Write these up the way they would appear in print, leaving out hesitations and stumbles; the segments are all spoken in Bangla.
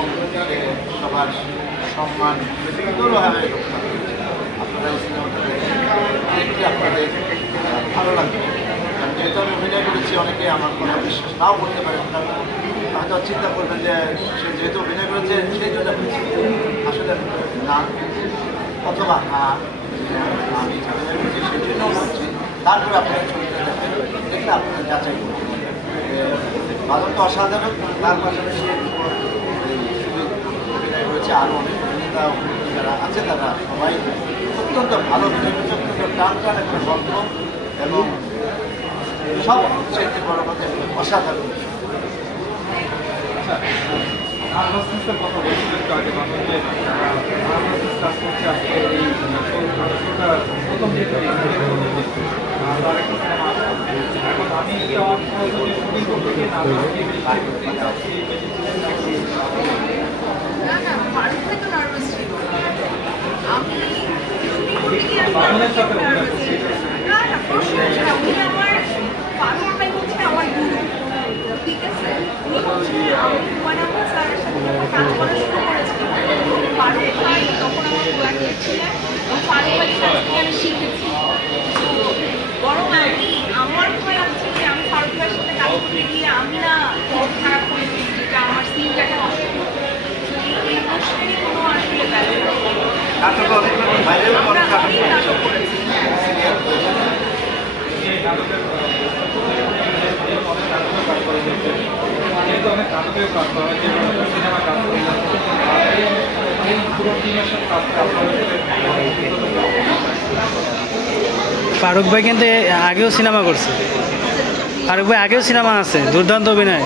এবং সবার সম্মান সুন্দরভাবে রক্ষা করেছে। আপনারা এই সিনেমাটা দেখলে আপনাদের ভালো লাগবে। কারণ যেহেতু আমি অভিনয় করেছি, অনেকে আমার কথা বিশ্বাস নাও করতে পারেন, কারণ হয়তো চিন্তা করবেন যে সে যেহেতু অভিনয় করেছে সেই জন্য আসলে না, অথবা আমি অভিনয় করেছি সেই জন্য বলছি। তারপরে আপনার ছবিটা দেখেন, দেখলে আপনারা যাচাই করতে পারবেন। বাদল তো অসাধারণ, তার পাশাপাশি অভিনয় হয়েছে আরও অনেক অভিনেতা যারা আছে, তারা সবাই অত্যন্ত ভালো অভিনয় করেছে, অত্যন্ত টান টান একটা গল্প এবং সব চাইতে বড় কথা অসাধারণ। কথা বলছিল একটু আগে মানুষ যে কাজ করছে আজকে এই প্রথম দিকে এখন আমি শুটিং করতে গিয়ে ঠিক আছে, মানে আমরা স্যারের সাথে কাজ করা শুরু করেছি। ফারুক ভাই তখন আমার কোয়ার্টার ছিলেন, ফারুক ভাইয়ের কাছ থেকে আমি শিখেছি। বরং আমার ভয় লাগছে যে আমি ফারুক ভাইয়ের সাথে কাজ করতে গিয়ে আমি না খারাপ করেছি, যেটা আমার সিনটাকে নষ্ট করতে। এই ইমোশনালি কোনো আসলে ব্যাপার আমরা অনেক নাটক করেছি। যেহেতু অনেক নাটকেও কাজ করা হয়, সিনেমা কাজ করে এই পুরো টিমের সাথে কাজ ফারুক ভাই কিন্তু আগেও সিনেমা করছে, ফারুক ভাই আগেও সিনেমা আছে, দুর্দান্ত অভিনয়।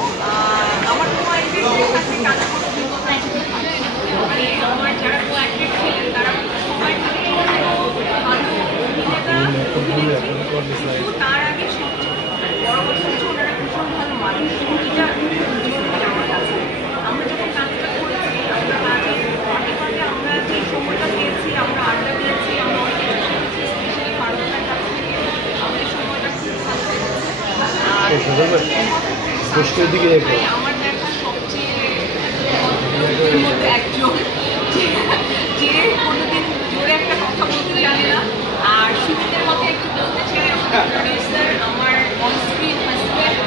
তার আগে বড় কথা হচ্ছে ওনারা ভীষণ ভালো মানুষ। এটা আমার কাছে আমরা যখন কাজটা করেছি, আমরা কাজের পাটে পাটে আমরা যে সময়টা দিয়েছি, আমরা আড্ডা দিয়েছি, আমরা অনেক কিছু শিখেছি, স্পেশালি ফারুকের কাছ থেকে আমাদের সময়টা খুব ভালো লেগেছে। আর আমার দেখা সবচেয়ে মধ্যে একজন যে কোনোদিন জোরে একটা কথা বলতে জানে না, আর সুমিতের মধ্যে একটু বলতে চাই প্রডিউসার, আমার অনস্ক্রিন হাজব্যান্ড।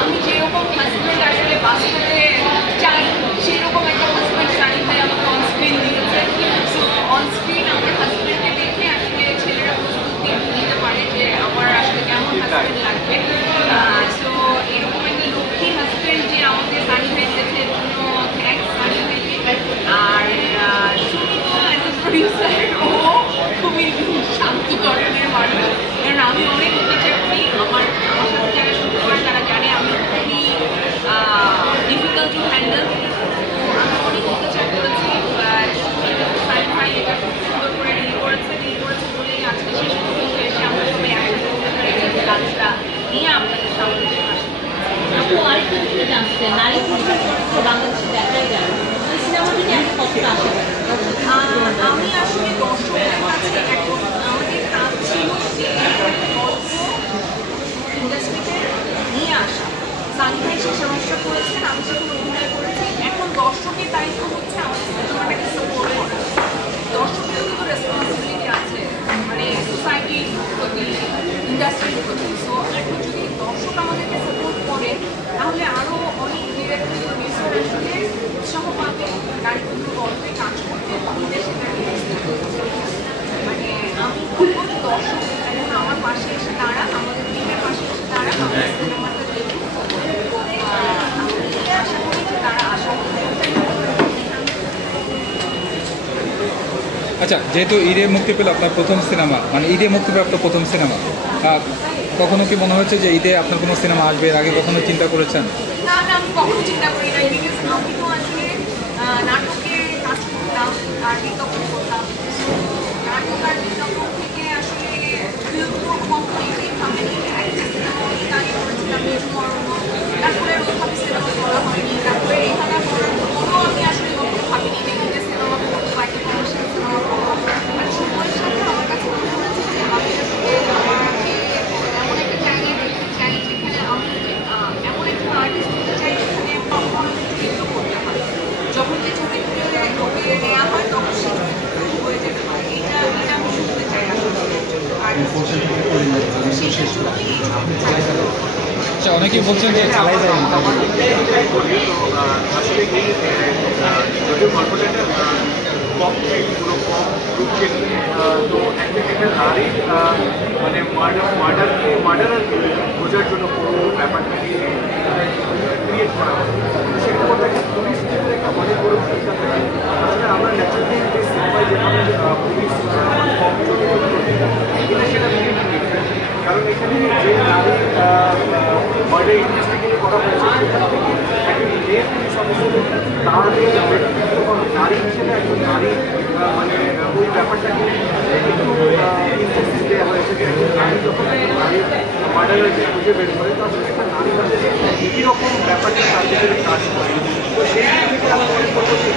আমি যেরকম হাজব্যান্ড আসলে বাস্তবে চাই, সেরকম একটা হাজব্যান্ড সানি ভাই আমাকে অনস্ক্রিন দিয়েছে। সো অনস্ক্রিন আমার হাজব্যান্ডকে দেখে আসলে ছেলেরা প্রস্তুতি নিতে পারে যে আমার আসলে কেমন হাজব্যান্ড লাগবে। সো এরকম একটা লক্ষ্মী হাজব্যান্ড যে আমাদের সানি ভাই দিয়েছে, এর জন্য থ্যাংকস সানি ভাইকে। আর সুমিত অ্যাজ এ প্রডিউসার, ও খুবই শান্ত ধরনের মানুষ, কারণ আমি অনেক অত্যাচার করি। আমার সাথে যারা শুরু করে তারা জানে আমি খুবই ডিফিকাল্ট টু হ্যান্ডেল। তো আমি অনেক অত্যাচার করেছি, সানি ভাই এটা খুব সুন্দর করে ডিল করেছে বলেই আজকে শেষ পর্যন্ত এসে আমরা সবাই একসাথে করতে পেরেছি যে কাজটা নিয়ে আপনাদের সামনে আসি। আপু আরেকটা বিষয় জানতে চাই, নারী পুরুষের চরিত্র বাংলাদেশে দেখাই যায়, এই সিনেমা থেকে আপনি কতটা আশা করেন? আমি আসলে দর্শকের কাছে এখন আমাদের কাজ ছিল যে গল্প ইন্ডাস্ট্রিতে নিয়ে আসা। সানি ভাই সে সমস্যা করেছেন, আমি সেখানে অভিনয় করেছি। এখন দর্শকের দায়িত্ব হচ্ছে আমাদের সিনেমাটাকে সাপোর্ট করা। দর্শকের কিন্তু রেসপন্সিবিলিটি আছে, মানে সোসাইটির প্রতি, ইন্ডাস্ট্রির প্রতি। সো এখন যদি দর্শক আমাদেরকে সাপোর্ট করে, তাহলে আরও অনেক ডিরেক্টর প্রডিউসার আসলে উৎসাহ পাবে নারীগুলোর গল্পে কাজ করতে, তাহলে সেটাকে মানে আমি বলবো যে দর্শক এখন আমার পাশে এসে দাঁড়া, আমাদের টিমের পাশে এসে দাঁড়া, আমাদের সিনেমাটা দেখুন। আমি আশা করি যে তারা আশা করতে। আচ্ছা, যেহেতু ঈদে মুক্তি পেল আপনার প্রথম সিনেমা, মানে ঈদে মুক্তিপ্রাপ্ত প্রথম সিনেমা, কখনো কি মনে হচ্ছে যে ঈদে আপনার কোনো সিনেমা আসবে, এর আগে কখনো চিন্তা করেছেন? না, আমি কখনো চিন্তা করি নাই, বিকজ আমি তো আসলে নাটকে কাজ করতাম আর বিজ্ঞাপন করতাম। নাটক আর বিজ্ঞাপন থেকে আসলে বিলবোর্ড কোম্পানি কোম্পানি একটা সিনেমা গাড়ি করেছিলাম, তারপরে ওইভাবে সিনেমা করা হয়নি। তারপরে এখানে করার পরও আমি আসলে কখনো ভাবিনি যে সিনেমা করবো বা একটা কমার্শিয়াল সিনেমা করবো। আর সময়ের সাথে আমার কাছে মনে হয়েছে যে আমি আসলে আমাকে এমন একটা জায়গায় দেখতে চাই যেখানে আমি এমন একটা আর্টিস্ট হতে চাই যেখানে চরিত্র করতে হয়। যখন আচ্ছা, অনেকেই বলছেন যে চালাই যায় না। আসলে কি যদিও গল্পটা কম পুরো কম রূপকে নিয়ে তো একটা নারীর মানে মার্ডারকে বোঝার জন্য পুরো ব্যাপারটাকে ক্রিয়েট করা হয়। সেটা বলতে একটা পুলিশ একটা অনেক বড় ভূমিকা থাকে। আসলে আমরা ন্যাচারালি যে সিনেমায় যেভাবে পুলিশ কম চরিত্র এটা সেটা থেকে কারণ এখানে যে নারী মার্ডার ইনভেস্টিগেট করা হয়েছে সেখান থেকে একজন মেয়ে পুলিশ অফিসার তার নারী হিসেবে একজন নারী মানে ওই ব্যাপারটাকে একটু ইনফোসিস দেওয়া হয়েছে যে একজন নারী যখন নারী মার্ডারকে খুঁজে বের করে তখন একটা নারী ভাবে কীরকম ব্যাপারটা তার ভিতরে কাজ করে। তো সেই দিক থেকে আমরা মনে করবো যে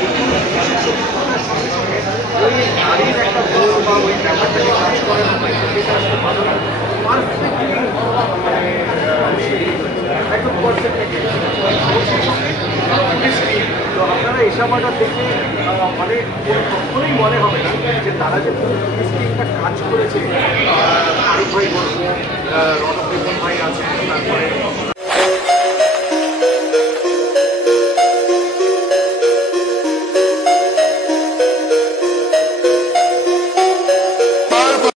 সঙ্গে সঙ্গে ওই নারীর একটা বোধ বা ওই ব্যাপারটাকে কাজ করানো হয়েছে সেটা আসলে ভালো পারফেক্টলি মানে একদম পারফেক্টলি তো আপনারা এসবটা দেখে মানে কখনোই মনে হবে না যে তারা যে একটা কাজ করেছে আরিফ ভাই বলবো রণপ্রিয় ভাই আছেন তারপরে